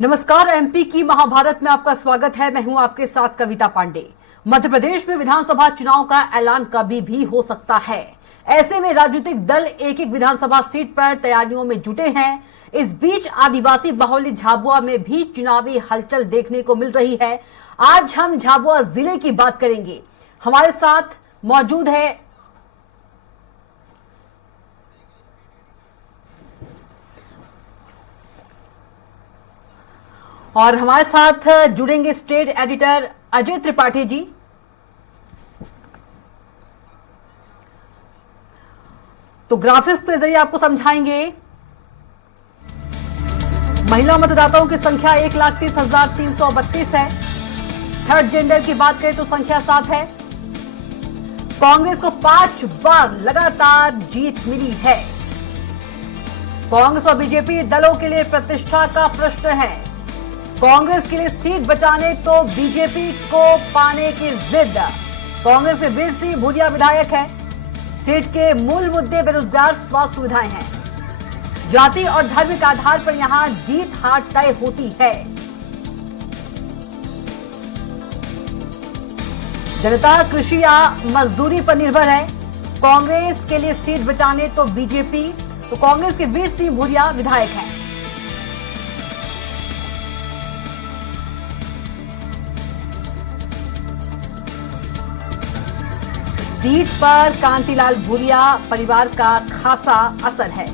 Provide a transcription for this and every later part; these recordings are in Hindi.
नमस्कार। एमपी की महाभारत में आपका स्वागत है। मैं हूं आपके साथ कविता पांडे। मध्य प्रदेश में विधानसभा चुनाव का ऐलान कभी भी हो सकता है। ऐसे में राजनीतिक दल एक एक विधानसभा सीट पर तैयारियों में जुटे हैं। इस बीच आदिवासी बाहुल्य झाबुआ में भी चुनावी हलचल देखने को मिल रही है। आज हम झाबुआ जिले की बात करेंगे। हमारे साथ मौजूद है और हमारे साथ जुड़ेंगे स्टेट एडिटर अजय त्रिपाठी जी। तो ग्राफिक्स के जरिए आपको समझाएंगे। महिला मतदाताओं की संख्या 1,30,332 है। थर्ड जेंडर की बात करें तो संख्या 7 है। कांग्रेस को 5 बार लगातार जीत मिली है। कांग्रेस और बीजेपी दलों के लिए प्रतिष्ठा का प्रश्न है। कांग्रेस के लिए सीट बचाने तो बीजेपी को पाने की जिद। कांग्रेस के वीर सिंह भूरिया विधायक है। सीट के मूल मुद्दे बेरोजगार, स्वास्थ्य सुविधाएं हैं। जाति और धर्म के आधार पर यहां जीत हार तय होती है। जनता कृषि या मजदूरी पर निर्भर है। कांग्रेस के लिए सीट बचाने तो बीजेपी, तो कांग्रेस के वीर सिंह भूरिया विधायक हैं। सीट पर कांतिलाल भूरिया परिवार का खासा असर है।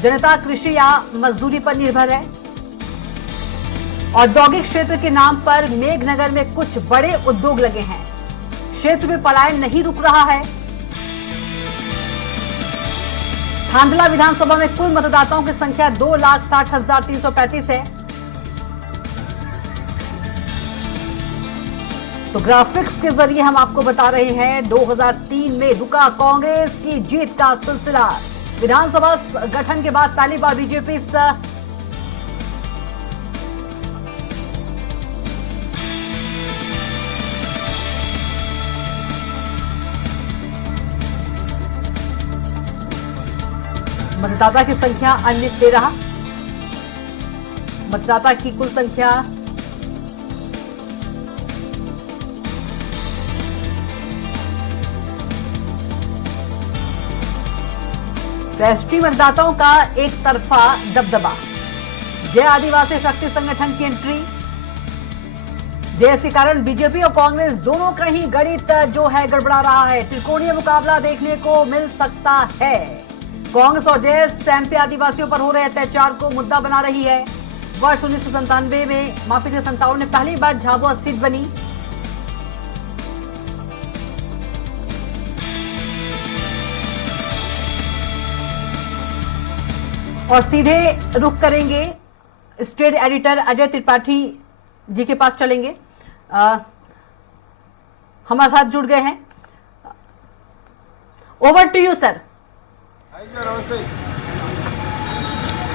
जनता कृषि या मजदूरी पर निर्भर है। औद्योगिक क्षेत्र के नाम पर मेघनगर में कुछ बड़े उद्योग लगे हैं। क्षेत्र में पलायन नहीं रुक रहा है। थांदला विधानसभा में कुल मतदाताओं की संख्या 2,60,335 है। तो ग्राफिक्स के जरिए हम आपको बता रहे हैं 2003 में रुका कांग्रेस की जीत का सिलसिला। विधानसभा गठन के बाद पहली बार बीजेपी मतदाता की संख्या अन्य 13। मतदाता की कुल संख्या राष्ट्रीय मतदाताओं का एक तरफा दबदबा। जय आदिवासी शक्ति संगठन की एंट्री। जय के कारण बीजेपी और कांग्रेस दोनों का ही गणित जो है गड़बड़ा रहा है। त्रिकोणीय मुकाबला देखने को मिल सकता है। कांग्रेस और जय एमपी आदिवासियों पर हो रहे अत्याचार को मुद्दा बना रही है। वर्ष 1997 में माफी से 57 में पहली बार झाबुआ सीट बनी। और सीधे रुख करेंगे स्टेट एडिटर अजय त्रिपाठी जी के पास चलेंगे। हमारे साथ जुड़ गए हैं। Over to you sir.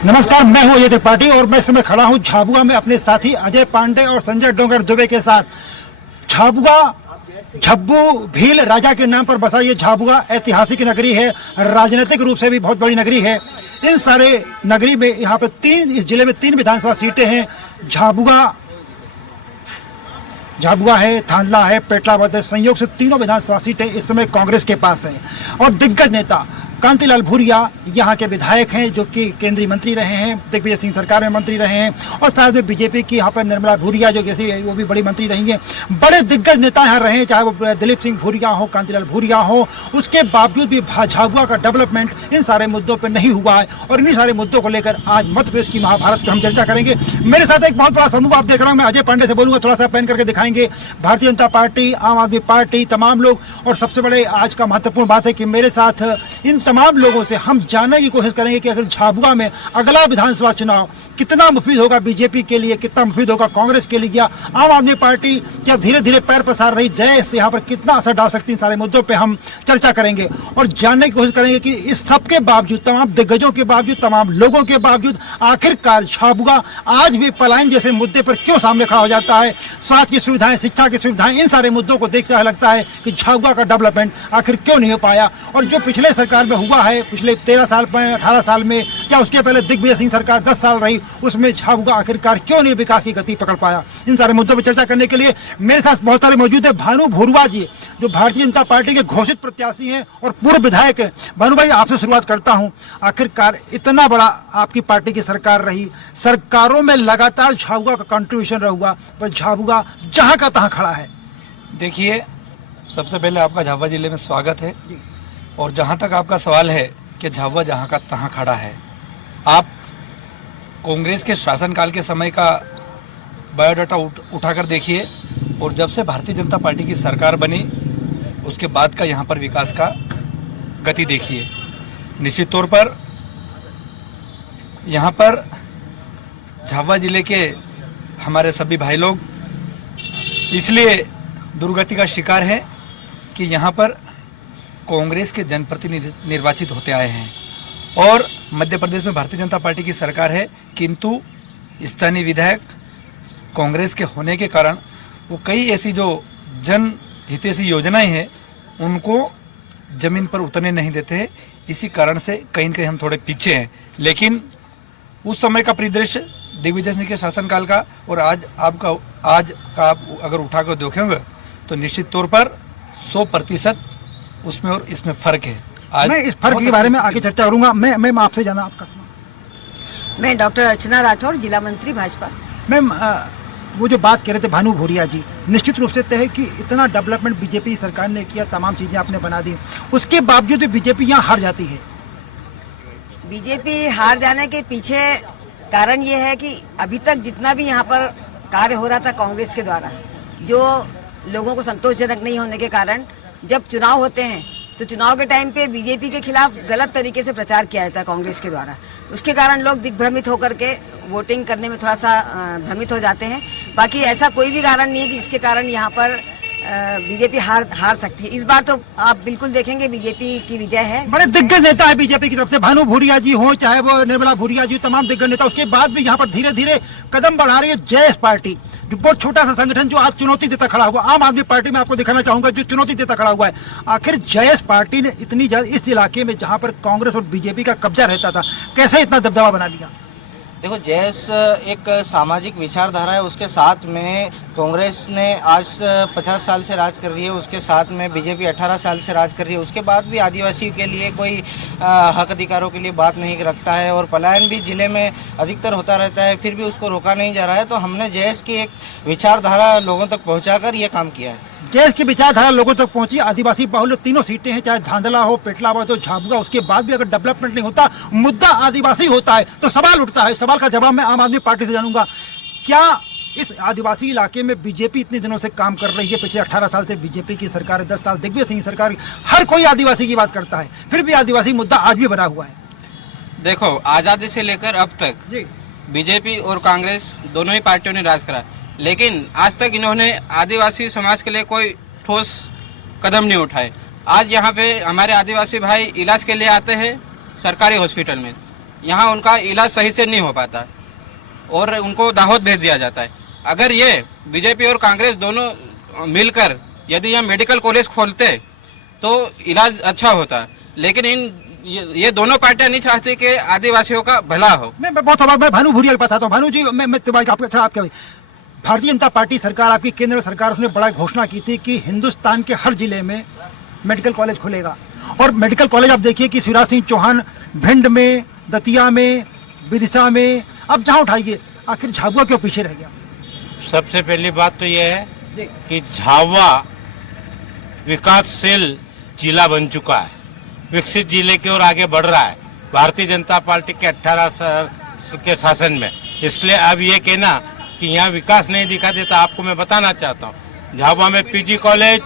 नमस्कार, मैं हूं अजय त्रिपाठी और मैं इस समय खड़ा हूं झाबुआ में अपने साथी अजय पांडे और संजय डोंगर दुबे के साथ। झाबुआ झब्बू भील राजा के नाम पर बसा ये झाबुआ ऐतिहासिक नगरी है। राजनीतिक रूप से भी बहुत बड़ी नगरी है। इन सारे नगरी में यहाँ पे इस जिले में 3 विधानसभा सीटें हैं। झाबुआ है, थांदला है, पेटलावद है। संयोग से तीनों विधानसभा सीटें इस समय कांग्रेस के पास हैं। और दिग्गज नेता कांतिलाल भूरिया यहाँ के विधायक हैं, जो कि केंद्रीय मंत्री रहे हैं, दिग्विजय सिंह सरकार में मंत्री रहे हैं। और साथ में बीजेपी की यहाँ पर निर्मला भूरिया जो जैसे वो भी बड़ी मंत्री रही हैं। बड़े दिग्गज नेता यहाँ रहे हैं, चाहे वो दिलीप सिंह भूरिया हो, कांतिलाल भूरिया हो। उसके बावजूद भी झाबुआ का डेवलपमेंट इन सारे मुद्दों पर नहीं हुआ है। और इन्हीं सारे मुद्दों को लेकर आज मध्य प्रदेश की महाभारत पर हम चर्चा करेंगे। मेरे साथ एक बहुत बड़ा समूह आप देख रहा हूँ। मैं अजय पांडे से बोलूंगा, थोड़ा सा पेन करके दिखाएंगे। भारतीय जनता पार्टी, आम आदमी पार्टी, तमाम लोग। और सबसे बड़े आज का महत्वपूर्ण बात है कि मेरे साथ इन तमाम लोगों से हम जानने की कोशिश करेंगे कि अगर झाबुआ में अगला विधानसभा चुनाव कितना मुफीद होगा बीजेपी के लिए, कितना मुफीद होगा कांग्रेस के लिए, या आम आदमी पार्टी जब धीरे धीरे पैर पसार रही जय से यहाँ पर कितना असर डाल सकती है। सारे मुद्दों पे हम चर्चा करेंगे और जानने की कोशिश करेंगे कि इस सब के बावजूद, तमाम दिग्गजों के बावजूद, तमाम लोगों के बावजूद, आखिरकार झाबुआ आज भी पलायन जैसे मुद्दे पर क्यों सामने खड़ा हो जाता है। स्वास्थ्य की सुविधाएं, शिक्षा की सुविधाएं, इन सारे मुद्दों को देखते लगता है कि झाबुआ का डेवलपमेंट आखिर क्यों नहीं हो पाया। और जो पिछले सरकार में हुआ है पिछले 13 साल में, 18 साल में, या उसके पहले दिग्विजय सिंह सरकार 10 साल रही, उसमें झाबुआ आखिरकार क्यों नहीं विकास की गति पकड़ पाया? इन सारे मुद्दों पर चर्चा करने के लिए मेरे साथ बहुत सारे मौजूद है। भानु भूरवा जी, जो भारतीय जनता पार्टी के घोषित प्रत्याशी हैं और पूर्व विधायक हैं। भानु भाई, आपसे शुरुआत करता हूं। आखिरकार इतना बड़ा आपकी पार्टी की सरकार रही, सरकारों में लगातार झाबुआ का कंट्रीब्यूशन रहा, पर झाबुआ जहां का तहां खड़ा है। देखिए, सबसे पहले आपका झाबुआ जिले में स्वागत है। और जहां तक आपका सवाल है कि झाबुआ जहां का तहां खड़ा है, आप कांग्रेस के शासनकाल के समय का बायोडाटा उठाकर देखिए, और जब से भारतीय जनता पार्टी की सरकार बनी उसके बाद का यहाँ पर विकास का गति देखिए। निश्चित तौर पर यहाँ पर झाबुआ जिले के हमारे सभी भाई लोग इसलिए दुर्गति का शिकार है कि यहाँ पर कांग्रेस के जनप्रतिनिधि निर्वाचित होते आए हैं, और मध्य प्रदेश में भारतीय जनता पार्टी की सरकार है, किंतु स्थानीय विधायक कांग्रेस के होने के कारण वो कई ऐसी जो जन हितैषी योजनाएं हैं उनको जमीन पर उतरने नहीं देते हैं। इसी कारण से कहीं न कहीं हम थोड़े पीछे हैं। लेकिन उस समय का परिदृश्य दिग्विजय सिंह के शासनकाल का और आज का आप अगर उठा कर देखेंगे तो निश्चित तौर पर 100% उसमें और इसमें फर्क है। आज मैं इस फर्क के बारे में आगे चर्चा करूंगा। मैं आपसे जाना आपका। मैं डॉक्टर अर्चना राठौर, जिला मंत्री भाजपा। मैम, वो जो बात कह रहे थे भानु भूरिया जी, निश्चित रूप से तय है कि इतना डेवलपमेंट बीजेपी सरकार ने किया, तमाम चीजें आपने बना दी, उसके बावजूद बीजेपी यहाँ हार जाती है। बीजेपी हार जाने के पीछे कारण ये है कि अभी तक जितना भी यहाँ पर कार्य हो रहा था कांग्रेस के द्वारा, जो लोगों को संतोषजनक नहीं होने के कारण जब चुनाव होते हैं तो चुनाव के टाइम पे बीजेपी के खिलाफ गलत तरीके से प्रचार किया जाता है कांग्रेस के द्वारा। उसके कारण लोग दिग्भ्रमित होकर के वोटिंग करने में थोड़ा सा भ्रमित हो जाते हैं। बाकी ऐसा कोई भी कारण नहीं है कि जिसके कारण यहाँ पर बीजेपी हार सकती है। इस बार तो आप बिल्कुल देखेंगे बीजेपी की विजय है। बड़े दिग्गज नेता है बीजेपी की तरफ से, भानु भूरिया जी हो चाहे वो निर्मला भूरिया जी, तमाम दिग्गज नेता, उसके बाद भी यहाँ पर धीरे धीरे कदम बढ़ा रही है जयस पार्टी, जो बहुत छोटा सा संगठन जो आज चुनौती देता खड़ा हुआ। आम आदमी पार्टी में आपको दिखाना चाहूंगा जो चुनौती देता खड़ा हुआ है। आखिर जयस पार्टी ने इतनी ज्यादा इस इलाके में जहां पर कांग्रेस और बीजेपी का कब्जा रहता था, कैसे इतना दबदबा बना लिया? देखो, जैस एक सामाजिक विचारधारा है, उसके साथ में कांग्रेस ने आज 50 साल से राज कर रही है, उसके साथ में बीजेपी 18 साल से राज कर रही है। उसके बाद भी आदिवासियों के लिए कोई हक अधिकारों के लिए बात नहीं रखता है, और पलायन भी जिले में अधिकतर होता रहता है, फिर भी उसको रोका नहीं जा रहा है। तो हमने जैस की एक विचारधारा लोगों तक पहुँचाकर ये काम किया है। जैस की विचारधारा लोगों तक पहुंची, आदिवासी बाहुल्य तीनों सीटें हैं, चाहे धांधला हो, पेटलाबाद हो, झाबुआ, उसके बाद भी अगर डेवलपमेंट नहीं होता, मुद्दा आदिवासी होता है, तो सवाल उठता है। सवाल का जवाब मैं आम आदमी पार्टी से जानूंगा। क्या इस आदिवासी इलाके में बीजेपी इतने दिनों से काम कर रही है? पिछले 18 साल से बीजेपी की सरकार है, 10 साल दिग्विजय सिंह सरकार, हर कोई आदिवासी की बात करता है, फिर भी आदिवासी मुद्दा आज भी बना हुआ है। देखो, आजादी से लेकर अब तक बीजेपी और कांग्रेस दोनों ही पार्टियों ने राज करा, लेकिन आज तक इन्होंने आदिवासी समाज के लिए कोई ठोस कदम नहीं उठाए। आज यहाँ पे हमारे आदिवासी भाई इलाज के लिए आते हैं सरकारी हॉस्पिटल में, यहाँ उनका इलाज सही से नहीं हो पाता और उनको दाहोद भेज दिया जाता है। अगर ये बीजेपी और कांग्रेस दोनों मिलकर यदि यहाँ मेडिकल कॉलेज खोलते तो इलाज अच्छा होता, लेकिन ये दोनों पार्टियां नहीं चाहती कि आदिवासियों का भला हो। मैं बहुत अबाक, मैं भानु भूरिया के पास आता हूँ। भानु जी, आपके भारतीय जनता पार्टी सरकार, आपकी केंद्र सरकार, उसने बड़ा घोषणा की थी कि हिंदुस्तान के हर जिले में मेडिकल कॉलेज खुलेगा, और मेडिकल कॉलेज आप देखिए कि शिवराज सिंह चौहान भिंड में, दतिया में, विदिशा में, अब जहां उठाइए, आखिर झाबुआ क्यों पीछे रह गया? सबसे पहली बात तो यह है कि झाबुआ विकासशील जिला बन चुका है, विकसित जिले की ओर आगे बढ़ रहा है भारतीय जनता पार्टी के 18 साल के शासन में। इसलिए अब ये कहना कि यहाँ विकास नहीं दिखा देता, आपको मैं बताना चाहता हूँ। झाबुआ में पीजी कॉलेज,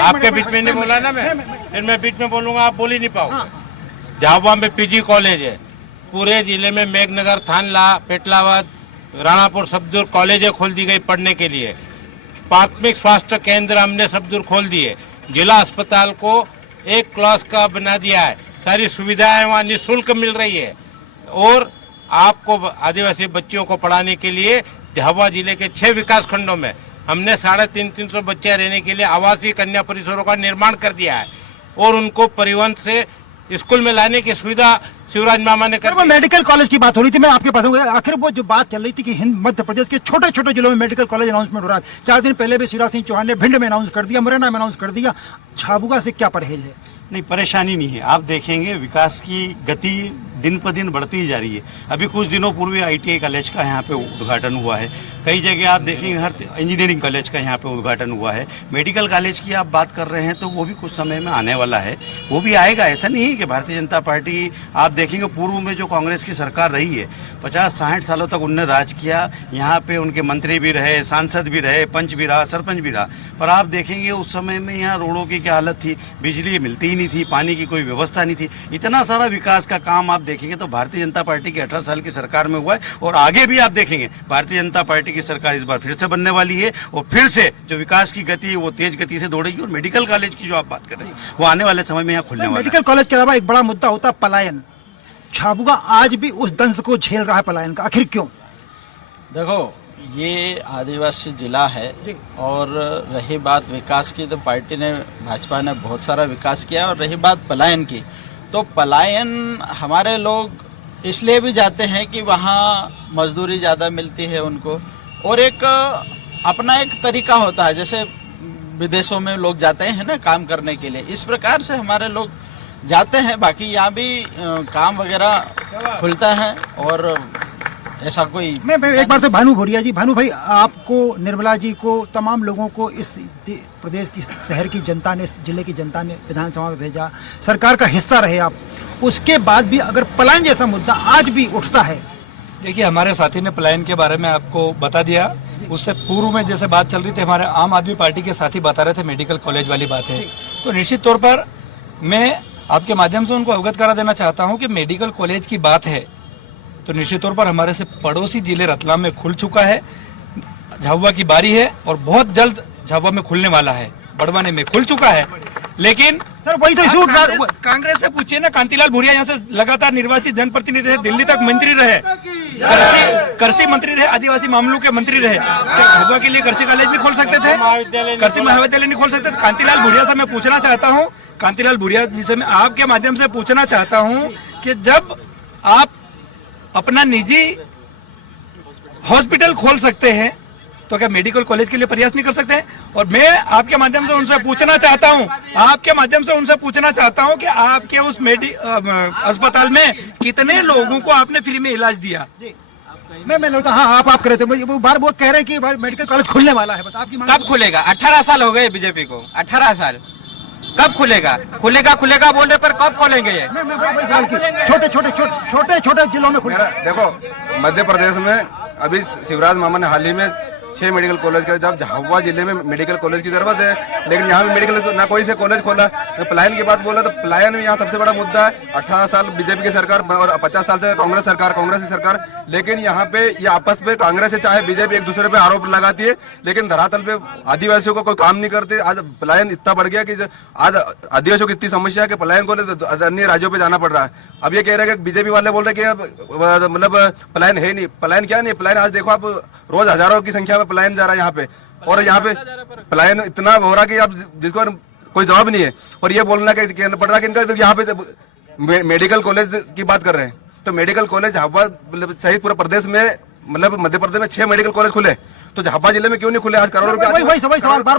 आपके बीच में नहीं बोला ना मैं, फिर मैं बीच में बोलूंगा, आप बोल ही नहीं पाओगे। झाबुआ में पीजी कॉलेज है, पूरे जिले में मेघनगर, थानला, पेटलावद, राणापुर सब दूर कॉलेजें खोल दी गई पढ़ने के लिए। प्राथमिक स्वास्थ्य केंद्र हमने सब दूर खोल दिए, जिला अस्पताल को एक क्लास का बना दिया है, सारी सुविधाएं वहाँ निःशुल्क मिल रही है। और आपको आदिवासी बच्चियों को पढ़ाने के लिए झाबुआ जिले के 6 विकास खंडों में हमने 350 बच्चे रहने के लिए आवासीय कन्या परिसरों का निर्माण कर दिया है, और उनको परिवहन से स्कूल में लाने की सुविधा शिवराज मामा ने कर वो दी। मेडिकल कॉलेज की बात हो रही थी, मैं आपके पास हूँ। आखिर वो जो बात चल रही थी कि हिंद मध्य प्रदेश के छोटे छोटे जिलों में मेडिकल कॉलेज अनाउंसमेंट हो रहा है। 4 दिन पहले भी शिवराज सिंह चौहान ने भिंड में अनाउंस कर दिया, मुरैना में अनाउंस कर दिया। झाबुआ से क्या परहेज है? नहीं, परेशानी नहीं है। आप देखेंगे विकास की गति दिन पर दिन बढ़ती ही जा रही है। अभी कुछ दिनों पूर्व ITI कॉलेज का यहाँ पे उद्घाटन हुआ है। कई जगह आप देखेंगे हर इंजीनियरिंग कॉलेज का यहाँ पे उद्घाटन हुआ है। मेडिकल कॉलेज की आप बात कर रहे हैं तो वो भी कुछ समय में आने वाला है, वो भी आएगा। ऐसा नहीं है कि भारतीय जनता पार्टी, आप देखेंगे पूर्व में जो कांग्रेस की सरकार रही है 50-60 सालों तक उनने राज किया। यहाँ पे उनके मंत्री भी रहे, सांसद भी रहे, पंच भी रहा, सरपंच भी रहा। पर आप देखेंगे उस समय में यहाँ रोडों की क्या हालत थी, बिजली मिलती ही नहीं थी, पानी की कोई व्यवस्था नहीं थी। इतना सारा विकास का काम आप देखेंगे तो भारतीय जनता पार्टी की 18 साल की सरकार में हुआ है। और आगे भी आप देखेंगे भारतीय जनता पार्टी की सरकार इस बार फिर से बनने वाली है और फिर से जो विकास की गति है वो तेज गति से दौड़ेगी। और मेडिकल कॉलेज की जो आप बात कर रहे हैं वो आने वाले समय में यहाँ खुलने वाला है। मेडिकल कॉलेज के अलावा एक बड़ा मुद्दा होता है पलायन। झाबुआ आज भी उस दंश को झेल रहा है पलायन का, आखिर क्यों? देखो, ये आदिवासी जिला है और रही बात विकास की तो पार्टी ने, भाजपा ने बहुत सारा विकास किया। और रही बात पलायन की, तो पलायन हमारे लोग इसलिए भी जाते हैं कि वहाँ मजदूरी ज़्यादा मिलती है उनको, और एक अपना एक तरीका होता है, जैसे विदेशों में लोग जाते हैं ना काम करने के लिए, इस प्रकार से हमारे लोग जाते हैं। बाकी यहाँ भी काम वगैरह खुलता है और ऐसा कोई। मैं एक बार तो भानु भूरिया जी, भानु भाई, आपको, निर्मला जी को, तमाम लोगों को इस प्रदेश की, शहर की जनता ने, इस जिले की जनता ने विधानसभा में भेजा, सरकार का हिस्सा रहे आप, उसके बाद भी अगर पलायन जैसा मुद्दा आज भी उठता है। देखिए, हमारे साथी ने पलायन के बारे में आपको बता दिया। उससे पूर्व में जैसे बात चल रही थी, हमारे आम आदमी पार्टी के साथी बता रहे थे मेडिकल कॉलेज वाली बात है। तो निश्चित तौर पर मैं आपके माध्यम से उनको अवगत करा देना चाहता हूँ कि मेडिकल कॉलेज की बात है तो निश्चित तौर पर हमारे से पड़ोसी जिले रतलाम में खुल चुका है। झाबुआ की बारी है और बहुत जल्द झाबुआ में खुलने वाला है, बड़वानी में खुल चुका है। लेकिन सर वही तो इशू कांग्रेस से पूछिए ना, कांतिलाल भूरिया यहाँ से लगातार निर्वाचित जनप्रतिनिधि रहे, दिल्ली तक मंत्री रहे, कृषि मंत्री रहे, आदिवासी मामलों के मंत्री रहे। क्या झाबुआ के लिए कृषि कॉलेज नहीं खोल सकते थे? कृषि महाविद्यालय नहीं खोल सकते थे? कांतिलाल भूरिया से मैं पूछना चाहता हूँ, कांतिलाल भूरिया जी से मैं आपके माध्यम से पूछना चाहता हूँ कि जब आप अपना निजी हॉस्पिटल खोल सकते हैं तो क्या मेडिकल कॉलेज के लिए प्रयास नहीं कर सकते हैं? और मैं आपके माध्यम से उनसे पूछना चाहता हूं, कि आपके उस अस्पताल में कितने लोगों को आपने फ्री में इलाज दिया? मैं लगता, हाँ आप करे थे, वो बार वो कह रहे हैं कि मेडिकल कॉलेज खुलने वाला है। आपकी कब खुलेगा? 18 साल हो गए बीजेपी को, 18 साल। कब खुलेगा? खुलेगा बोल रहे, पर कब खोलेंगे ये? छोटे जिलों में खुलेगा। देखो, मध्य प्रदेश में अभी शिवराज मामा ने हाल ही में 6 मेडिकल कॉलेज करे। जब झाबुआ जिले में मेडिकल कॉलेज की जरूरत है, लेकिन यहाँ भी मेडिकल ना कोई से कॉलेज खोला। तो पलायन की बात बोला तो पलायन में यहाँ सबसे बड़ा मुद्दा है। 18 साल बीजेपी की सरकार और 50 साल से कांग्रेस की सरकार। लेकिन यहाँ पे ये आपस में कांग्रेस से चाहे बीजेपी एक दूसरे पे आरोप लगाती है, लेकिन धरातल पे आदिवासियों को कोई काम नहीं करते। आज पलायन इतना बढ़ गया कि आज आदिवासियों की इतनी समस्या है कि पलायन को अन्य राज्यों पे जाना पड़ रहा है। अब ये कह रहे हैं कि बीजेपी वाले बोल रहे हैं कि मतलब पलायन है नहीं। पलायन क्या नहीं, पलायन आज देखो आप, रोज हजारों की संख्या में पलायन जा रहा है यहाँ पे। और यहाँ पे पलायन इतना हो रहा है कि आप जिसको कोई जवाब नहीं है। और ये बोलना कहना पड़ रहा है कि इनका यहाँ पे मेडिकल कॉलेज की बात कर रहे हैं, तो मेडिकल कॉलेज झाबुआ सहित पूरे प्रदेश में, मतलब मध्य प्रदेश में 6 मेडिकल कॉलेज खुले, तो झाबुआ जिले में क्यों नहीं खुले? आज करोड़ों रुपए। वही सवाल बार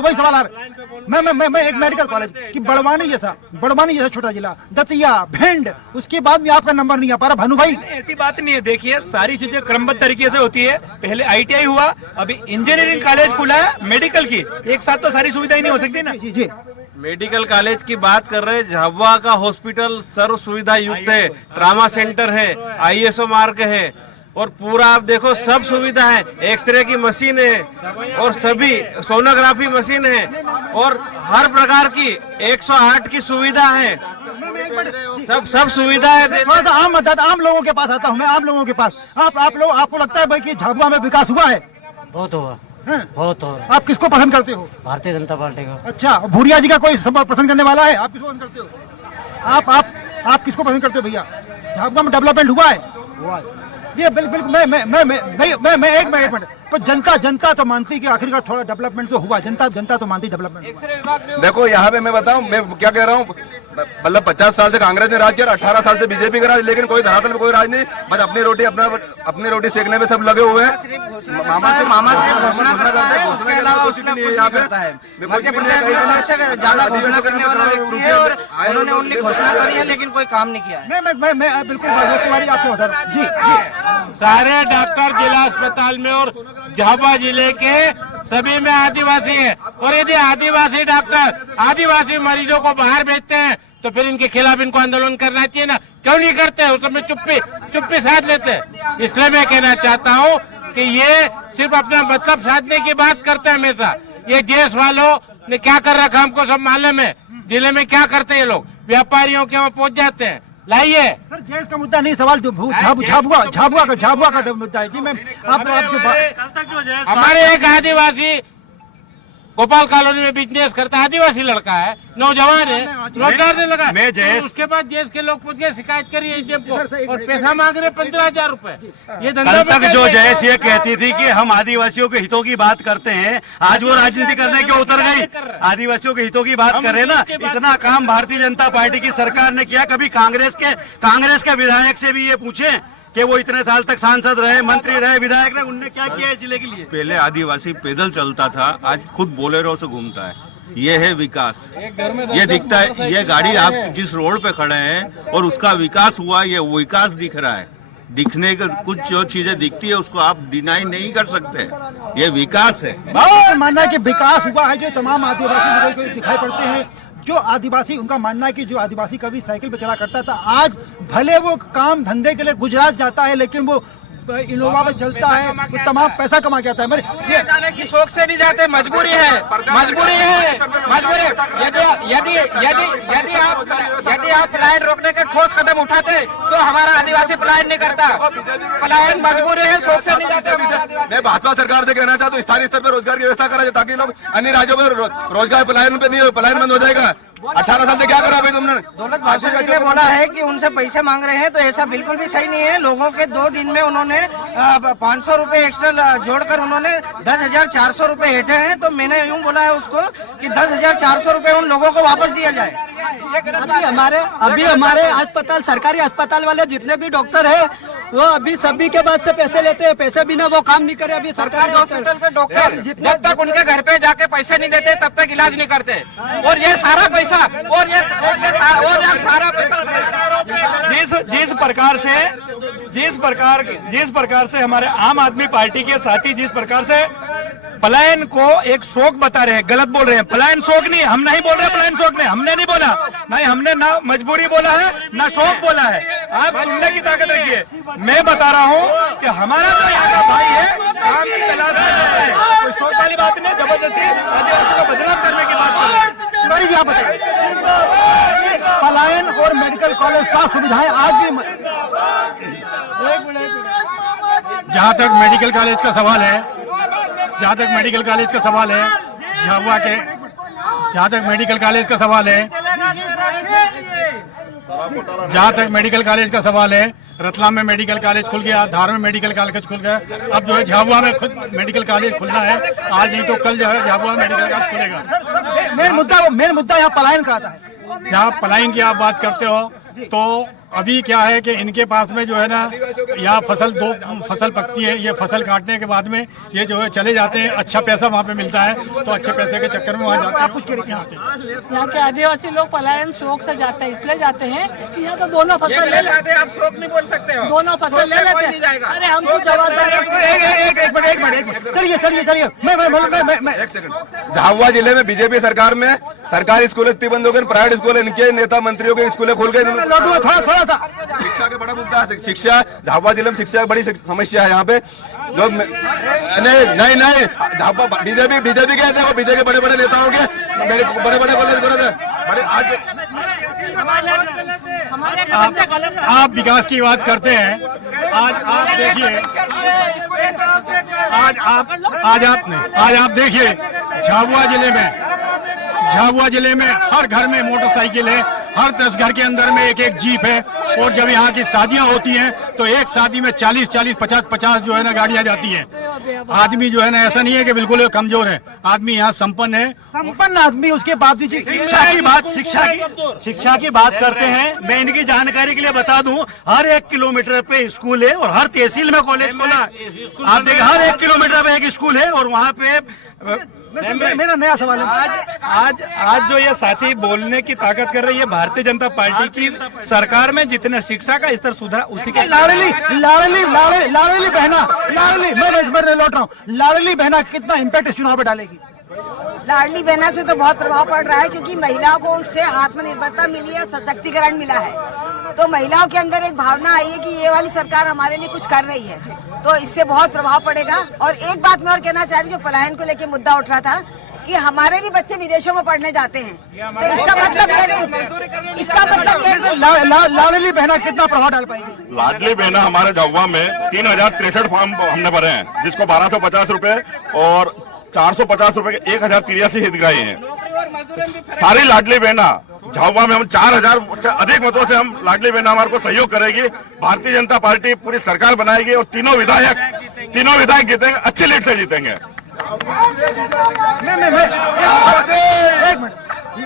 वही सवाल आ रहा है। मैं एक मेडिकल कॉलेज कि बड़वानी जैसा छोटा जिला, दतिया, भिंड, उसके बाद भी आपका नंबर नहीं आ पा रहा। भानु भाई, ऐसी बात नहीं है। देखिए, सारी चीजें क्रमबद्ध तरीके से होती है। पहले ITI हुआ, अभी इंजीनियरिंग कॉलेज खुला है, मेडिकल की एक साथ तो सारी सुविधाएं नहीं हो सकती ना। जी मेडिकल कॉलेज की बात कर रहे हैं। झाबुआ का हॉस्पिटल सर्व सुविधा युक्त है, ट्रामा सेंटर है, ISO मार्ग है, और पूरा आप देखो सब सुविधा है। एक्सरे की मशीन है और सभी सोनोग्राफी मशीन है और हर प्रकार की 108 की सुविधा है। सब सुविधा है। आम लोगों के पास आता हूँ मैं, आम लोगों के पास। आपको लगता है भाई कि झाबुआ में विकास हुआ है? बहुत हुआ, बहुत हो रहा है। आप किसको पसंद करते हो? भारतीय जनता पार्टी को। अच्छा, भूरिया जी का कोई पसंद करने वाला है? आप किसको पसंद करते हो? आप किसको पसंद करते हो भैया? झाबुआ में डेवलपमेंट हुआ है? ये बिल्कुल मैं एक मिनट। तो जनता तो मानती कि आखिरकार थोड़ा डेवलपमेंट तो हुआ। जनता तो मानती डेवलपमेंट। देखो यहाँ पे मैं बताऊं, मैं क्या कह रहा हूँ, मतलब 50 साल से कांग्रेस ने राज किया, 18 साल से बीजेपी का राज, लेकिन कोई धरातल में कोई राज नहीं, बस अपनी रोटी सेकने में सब लगे हुए हैं। मामा सिर्फ घोषणा करता है, उसके अलावा उसका कुछ नहीं करता है। मध्य प्रदेश में सबसे ज्यादा घोषणा करने वाला व्यक्ति है और उन्होंने ओनली घोषणा करी है लेकिन कोई काम नहीं किया है। मैं बिल्कुल आपके बता जी। सारे डॉक्टर जिला अस्पताल में और झाबुआ जिले के सभी में आदिवासी है, और यदि आदिवासी डॉक्टर आदिवासी मरीजों को बाहर भेजते हैं तो फिर इनके खिलाफ इनको आंदोलन करना चाहिए ना, क्यों नहीं करते? उस समय चुप्पी साध लेते हैं। इसलिए मैं कहना चाहता हूँ कि ये सिर्फ अपना मतलब साधने की बात करते हैं हमेशा। ये जेएस वालों ने क्या कर रखा हमको सब मालूम है। जिले में क्या करते हैं ये लोग, व्यापारियों के वहाँ पहुँच जाते हैं। लाइए सर, जेएस का मुद्दा नहीं, सवाल जो झाबुआ का मुद्दा है जी। मैं आप जो हमारे एक आदिवासी गोपाल कॉलोनी में बिजनेस करता, आदिवासी लड़का है, नौजवान है, रोजगार नहीं लगा। मैं जेएस उसके बाद जेएस के लोग पूछ के शिकायत करी एजीएम को और पैसा मांग रहे 15,000 रुपए। ये कल तक जो जेएस ये कहती थी कि हम आदिवासियों के हितों की बात करते हैं, आज वो राजनीति करने क्यों उतर गई? आदिवासियों के हितों की बात कर रहे ना, इतना काम भारतीय जनता पार्टी की सरकार ने किया। कभी कांग्रेस के विधायक से भी ये पूछे कि वो इतने साल तक सांसद रहे, मंत्री रहे, विधायक रहे, उनने क्या किया है जिले के लिए? पहले आदिवासी पैदल चलता था, आज खुद बोलेरो से घूमता है। ये है विकास। ये दिखता है, ये गाड़ी आप जिस रोड पे खड़े हैं और उसका विकास हुआ, ये विकास दिख रहा है। दिखने का कुछ जो चीजें दिखती है उसको आप डिनाई नहीं कर सकते, ये विकास है। मानना है कि विकास हुआ है। जो तमाम आदिवासी को दिखाई पड़ते हैं, जो आदिवासी, उनका मानना है कि जो आदिवासी कभी साइकिल पे चला करता था, आज भले वो काम धंधे के लिए गुजरात जाता है लेकिन वो इनोवा में चलता है, वो तमाम पैसा कमा के आता है। ये जाने की शौक से नहीं जाते, मजबूरी है। यदि आप पलायन रोकने के ठोस कदम उठाते तो हमारा आदिवासी पलायन नहीं करता। पलायन मजबूरी है, शौक से नहीं जाते। मैं भाजपा सरकार से कहना चाहता हूँ, स्थानीय स्तर पर रोजगार की व्यवस्था करा जाए ताकि लोग अन्य राज्यों में रोजगार पलायन पे नहीं हो, पलायन बंद हो जाएगा। 18 साल से क्या करा भाई तुमने? दौलत भाषण जी ने बोला है कि उनसे पैसे मांग रहे हैं, तो ऐसा बिल्कुल भी सही नहीं है। लोगों के 2 दिन में उन्होंने 500 रुपए एक्स्ट्रा जोड़कर उन्होंने 10,400 रुपए हेटे हैं। तो मैंने यूं बोला है उसको कि 10,400 रुपए उन लोगों को वापस दिया जाए। अभी हमारे अस्पताल, सरकारी अस्पताल वाले जितने भी डॉक्टर है वो अभी सभी के बाद से पैसे लेते हैं, पैसे बिना वो काम नहीं करे। अभी सरकारी हॉस्पिटल के डॉक्टर जब तक उनके घर पे जाके पैसे नहीं देते तब तक इलाज नहीं करते। और ये सारा पैसा जिस प्रकार से हमारे आम आदमी पार्टी के साथी जिस प्रकार से पलायन को एक शौक बता रहे हैं, गलत बोल रहे हैं। पलायन शौक नहीं, हम नहीं बोल रहे पलायन शौक नहीं, हमने नहीं बोला, नहीं हमने ना मजबूरी बोला है ना शौक बोला है। आप सुनने की ताकत रखिए। मैं बता रहा हूँ कि हमारा जो यहाँ का भाई है काम की तलाश में है, कोई शौक वाली बात नहीं, जबरदस्ती आदिवासी को बदनाम करने की बात कर रहे हैं। पलायन और मेडिकल कॉलेज का सुविधाएं आज भी, जहाँ तक मेडिकल कॉलेज का सवाल है, जहाँ तक मेडिकल कॉलेज का सवाल है, झाबुआ के जहाँ तक मेडिकल कॉलेज का सवाल है, जहाँ तक मेडिकल कॉलेज का सवाल है, रतलाम में मेडिकल कॉलेज खुल गया, धार में मेडिकल कॉलेज खुल गया, अब जो है झाबुआ में खुद मेडिकल कॉलेज खुलना है। आज नहीं तो कल जो है झाबुआ में मेडिकल कॉलेज खुलेगा। मेन मुद्दा यहाँ पलायन का आता है। जहाँ पलायन की आप बात करते हो तो अभी क्या है कि इनके पास में जो है ना, यहाँ दो फसल पकती है, ये फसल काटने के बाद में ये जो है चले जाते हैं, अच्छा पैसा वहाँ पे मिलता है, तो अच्छे पैसे के चक्कर में वहाँ जाते हैं। यहाँ के आदिवासी लोग पलायन शौक से जाते हैं, इसलिए जाते हैं कि यहाँ तो दोनों फसल ले लेते हैं। आप शौक नहीं बोल सकते हो, दोनों फसल ले लेते हैं। अरे हम कुछ जवाबदार चलिए झाबुआ जिले में बीजेपी सरकार में सरकारी स्कूल इतनी बंद हो गए, प्राइवेट स्कूल इनके नेता मंत्रियों के स्कूलें खुल गए। शिक्षा का बड़ा मुद्दा है, शिक्षा झाबुआ जिले में शिक्षा की बड़ी समस्या है यहाँ पे। जो नहीं झाबुआ बीजेपी के देखो, बीजेपी बड़े बड़े नेताओं के बड़े बड़े आप विकास की बात करते हैं। आज आप देखिए, आज आप देखिए झाबुआ जिले में हर घर में मोटरसाइकिल है, हर 10 घर के अंदर में एक जीप है। और जब यहाँ की शादियाँ होती हैं तो एक शादी में 40, 50 जो है ना गाड़ियाँ जाती हैं। आदमी जो है ना ऐसा नहीं है कि बिल्कुल कमजोर है, आदमी यहाँ संपन्न है। संपन्न आदमी, उसके बाद भी शिक्षा की बात करते हैं। मैं इनकी जानकारी के लिए बता दूं, हर 1 किलोमीटर पे स्कूल है और हर तहसील में कॉलेज खोला है। आप देखिए हर 1 किलोमीटर पे एक स्कूल है और वहाँ पे मेरा नया सवाल है, आज जो ये साथी बोलने की ताकत कर रही है, भारतीय जनता पार्टी की सरकार में जितना शिक्षा का स्तर सुधरा उसी के लाडली बहना, मैं लौट रहा हूँ, लाडली बहना कितना इम्पैक्ट इस चुनाव पे डालेगी? लाडली बहना से तो बहुत प्रभाव पड़ रहा है, क्योंकि महिलाओं को उससे आत्मनिर्भरता मिली है, सशक्तिकरण मिला है। तो महिलाओं के अंदर एक भावना आई है कि ये वाली सरकार हमारे लिए कुछ कर रही है, तो इससे बहुत प्रभाव पड़ेगा। और एक बात मैं और कहना चाह रही हूँ, जो पलायन को लेकर मुद्दा उठ रहा था कि हमारे भी बच्चे विदेशों में पढ़ने जाते हैं, तो इसका मतलब ये नहीं, इसका मतलब ये लाडली बहना कितना प्रभाव डाल पाएगी? लाडली बहना हमारे झाबुआ में 3063 फॉर्म हमने भरे हैं, जिसको 1250 रुपए और 450 रुपए के 1083 हितग्राही हैं। सारी लाडली बहना झाबुआ में हम 4000 से अधिक मतों से हम लाडली बहना हमारे को सहयोग करेगी। भारतीय जनता पार्टी पूरी सरकार बनाएगी और तीनों विधायक जीतेंगे, अच्छी लीड से जीतेंगे। एक मिनट,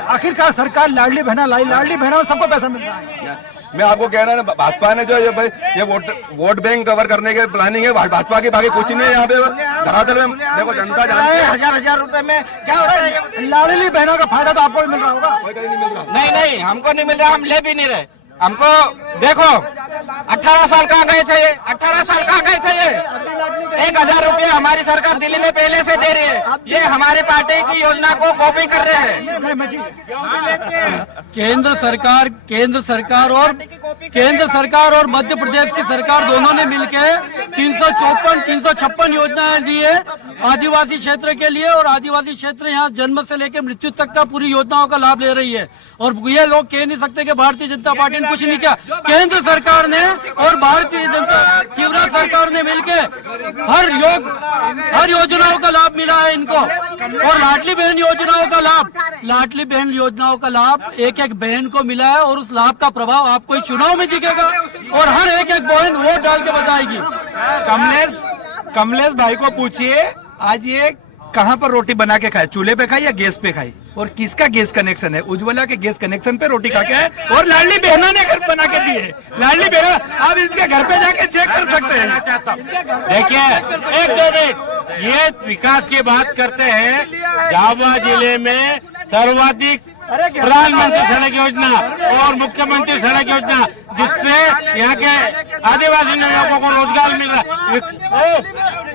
आखिरकार सरकार लाडली बहना लाई, लाडली बहना में सबको पैसा मिल रहा है। मैं आपको कह रहा हूँ, भाजपा ने जो ये वोट बैंक कवर करने के प्लानिंग है, भाजपा की बाकी कुछ नहीं है। यहाँ पे धरातल में देखो जनता जानती है, हजार रुपए में क्या होता है। लाडली बहना का फायदा तो आपको भी मिल रहा होगा। नहीं, हमको नहीं मिल रहा, हम ले भी नहीं रहे। हमको देखो 18 साल कहाँ गए थे ये, 18 साल कहाँ गए थे ये। 1000 रुपये हमारी सरकार दिल्ली में पहले से दे रही है, ये हमारी पार्टी की योजना को कॉपी कर रहे हैं। केंद्र सरकार और मध्य प्रदेश की सरकार दोनों ने मिलकर 356 योजनाएं दी है आदिवासी क्षेत्र के लिए, और आदिवासी क्षेत्र यहाँ जन्म से लेकर मृत्यु तक का पूरी योजनाओं का लाभ ले रही है। और ये लोग कह नहीं सकते कि भारतीय जनता पार्टी ने कुछ नहीं किया। केंद्र सरकार ने और भारतीय जनता शिवराज सरकार ने मिलकर हर योजनाओं का लाभ मिला है इनको। और लाडली बहन योजनाओं का लाभ एक एक बहन को मिला है, और उस लाभ का प्रभाव आपको इस चुनाव में दिखेगा और हर एक बहन वोट डाल के बताएगी। कमलेश भाई को पूछिए, आज ये कहाँ पर रोटी बना के खाए, चूल्हे पे खाई या गैस पे खाई, और किसका गैस कनेक्शन है? उज्ज्वला के गैस कनेक्शन पे रोटी खा के है, और लाडली बहना ने घर बना के दी है। लाडली बहना आप इसके घर पे जाके चेक कर सकते हैं। देखिए 1-2 मिनट, ये विकास की बात करते हैं। झाबुआ जिले में सर्वाधिक प्रधानमंत्री सड़क योजना और मुख्यमंत्री सड़क योजना, जिससे यहाँ के आदिवासी लोगों को रोजगार मिल रहा है।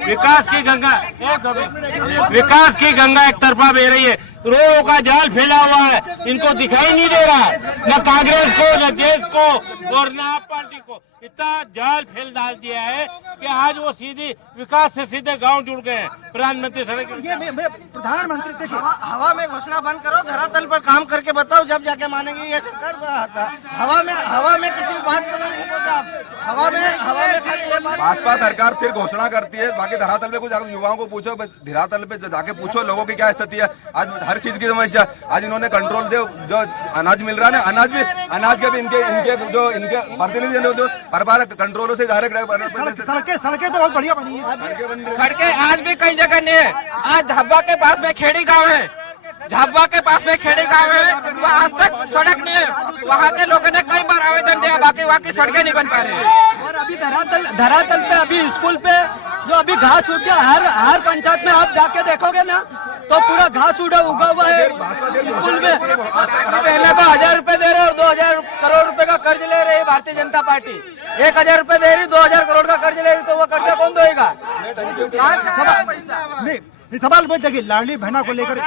विकास की गंगा एक तरफा बह रही है, रोडों का जाल फैला हुआ है, इनको दिखाई नहीं दे रहा, न कांग्रेस को, न देश को और न आप पार्टी को। इतना जाल फैल डाल दिया है कि आज वो सीधी विकास से सीधे गांव जुड़ गए हैं। प्रधानमंत्री सड़क प्रधानमंत्री देखिए, हवा में घोषणा बंद करो, धरातल पर काम करके बताओ, जब जाके मानेंगे ये सरकार। हवा में किसी बात को नहीं बोलता, हवा में खाली ये बात। भाजपा सरकार सिर्फ घोषणा करती है, बाकी धरातल पे कुछ युवाओं को पूछो, धरातल पे जाके पूछो लोगों की क्या स्थिति है। आज हर चीज की समस्या, आज इन्होंने कंट्रोल जो अनाज मिल रहा है ना, अनाज के भी इनके जो प्रतिनिधि जो पर कंट्रोलों से डायरेक्ट सड़कें तो बहुत बढ़िया बनी है। सड़कें आज भी कई जगह नहीं है। आज झाबुआ के पास में खेड़ी गांव है, वो आज तक सड़क नहीं है। वहाँ के लोगों ने कई बार आवेदन दिया, बाकी वहाँ की सड़कें नहीं बन पा रही है। और अभी धरातल पे अभी स्कूल पे जो अभी घास उग गया, हर पंचायत में आप जाके देखोगे ना तो पूरा घास उगा हुआ है स्कूल में। पहले को 1000 रुपए दे रहे और 2000 करोड़ रुपए का कर्ज ले रही है भारतीय जनता पार्टी। 1000 रुपए दे रही, 2000 करोड़ का कर्ज ले रही, तो वो कर्जा कौन देगा? सवाल वो देखिए, लाडली बहना को लेकर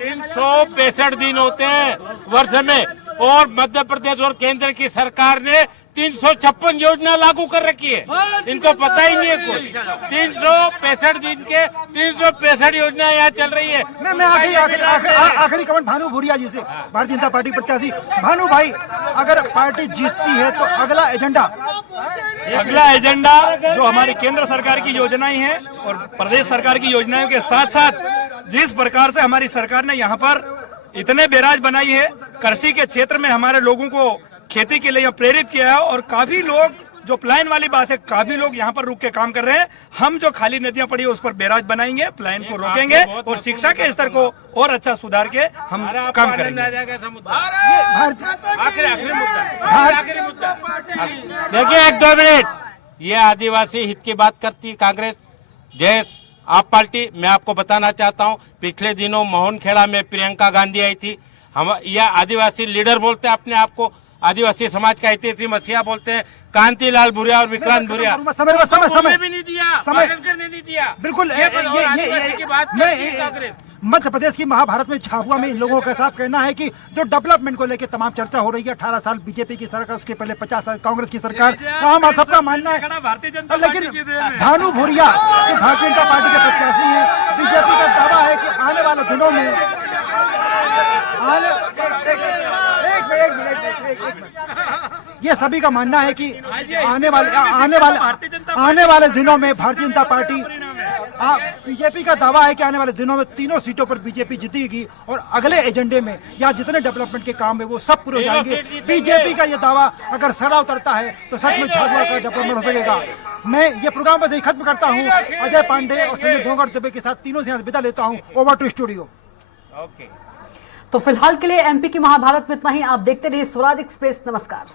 365 दिन होते हैं वर्ष में, और मध्य प्रदेश और केंद्र की सरकार ने 356 योजना लागू कर रखी है। इनको पता ही नहीं है कुछ। 365 दिन के 365 योजना यहाँ चल रही है। मैं आखिरी कमेंट भानु भूरिया जी से, भारतीय जनता पार्टी प्रत्याशी। भानु भाई, अगर पार्टी जीतती है तो अगला एजेंडा जो हमारी केंद्र सरकार की योजनाएं हैं और प्रदेश सरकार की योजनाओं के साथ साथ जिस प्रकार से हमारी सरकार ने यहाँ पर इतने बैराज बनाई है, कृषि के क्षेत्र में हमारे लोगों को खेती के लिए प्रेरित किया है, और काफी लोग जो पलायन वाली बात है, काफी लोग यहाँ पर रुक के काम कर रहे हैं। हम जो खाली नदियां पड़ी है उस पर बैराज बनाएंगे, पलायन को रोकेंगे और शिक्षा के स्तर को और अच्छा सुधार के हम काम करेंगे। देखिए, 1-2 मिनट, ये आदिवासी हित की बात करती है कांग्रेस, देश आप पार्टी। मैं आपको बताना चाहता हूँ, पिछले दिनों मोहनखेड़ा में प्रियंका गांधी आई थी। हम यह आदिवासी लीडर बोलते हैं अपने आप को, आदिवासी समाज का ऐतिहासिक मसीहा बोलते हैं। कांतिलाल भूरिया और विक्रांत भूरिया समय भी नहीं दिया, समय करने नहीं दिया। बिल्कुल की बात करती है कांग्रेस। मध्य प्रदेश की महाभारत में झाबुआ में इन लोगों का साफ कहना है कि जो डेवलपमेंट को लेकर तमाम चर्चा हो रही है, 18 साल बीजेपी की सरकार, उसके पहले 50 साल कांग्रेस की सरकार, हम सबका मानना है। लेकिन भानु भूरिया जो भारतीय जनता पार्टी के प्रत्याशी हैं, बीजेपी का दावा है कि आने वाले दिनों में ये सभी का मानना है कि आने वाले दिनों में भारतीय जनता पार्टी, बीजेपी का दावा है कि आने वाले दिनों में तीनों सीटों पर बीजेपी जीतेगी और अगले एजेंडे में यहाँ जितने डेवलपमेंट के काम है वो सब पूरे हो जाएंगे। बीजेपी का ये दावा अगर सड़ा उतरता है तो सच में झाबुआ का डेवलपमेंट हो सकेगा। मैं ये प्रोग्राम बस यही खत्म करता हूँ। अजय पांडे और संजय डोंगर दुबे के साथ तीनों से यहाँ विदा लेता हूँ। Over to studio. तो फिलहाल के लिए एमपी की महाभारत में इतना ही। आप देखते रहिए स्वराज एक्सप्रेस। नमस्कार।